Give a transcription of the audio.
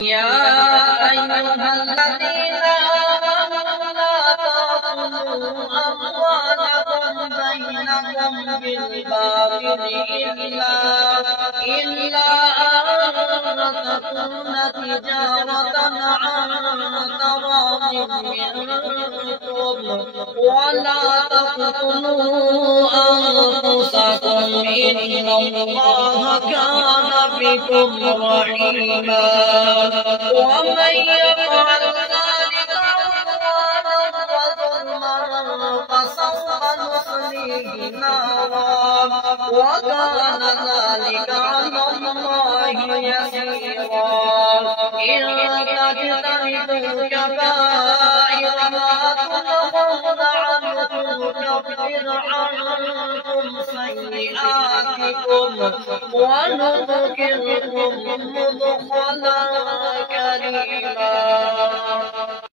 या अय्युहल्लज़ीना आमनू ला ताकुलू अम्वालकुम बैनकुम बिल-बातिल इल्ला अन तकूना तिजारतन अन तरादिन मिनकुम वला तक़तुलू अनफुसकुम इन्नल्लाहा काना बिकुम रहीमा ومن يفعل ذلك عدوانا وظلما فسوف نصليه نارا وكان ذلك على الله يسيرا إن تجتنبوا كبائر ما تنهون عنه نكفر عنكم سيئاتكم وندخلكم مدخلا كريما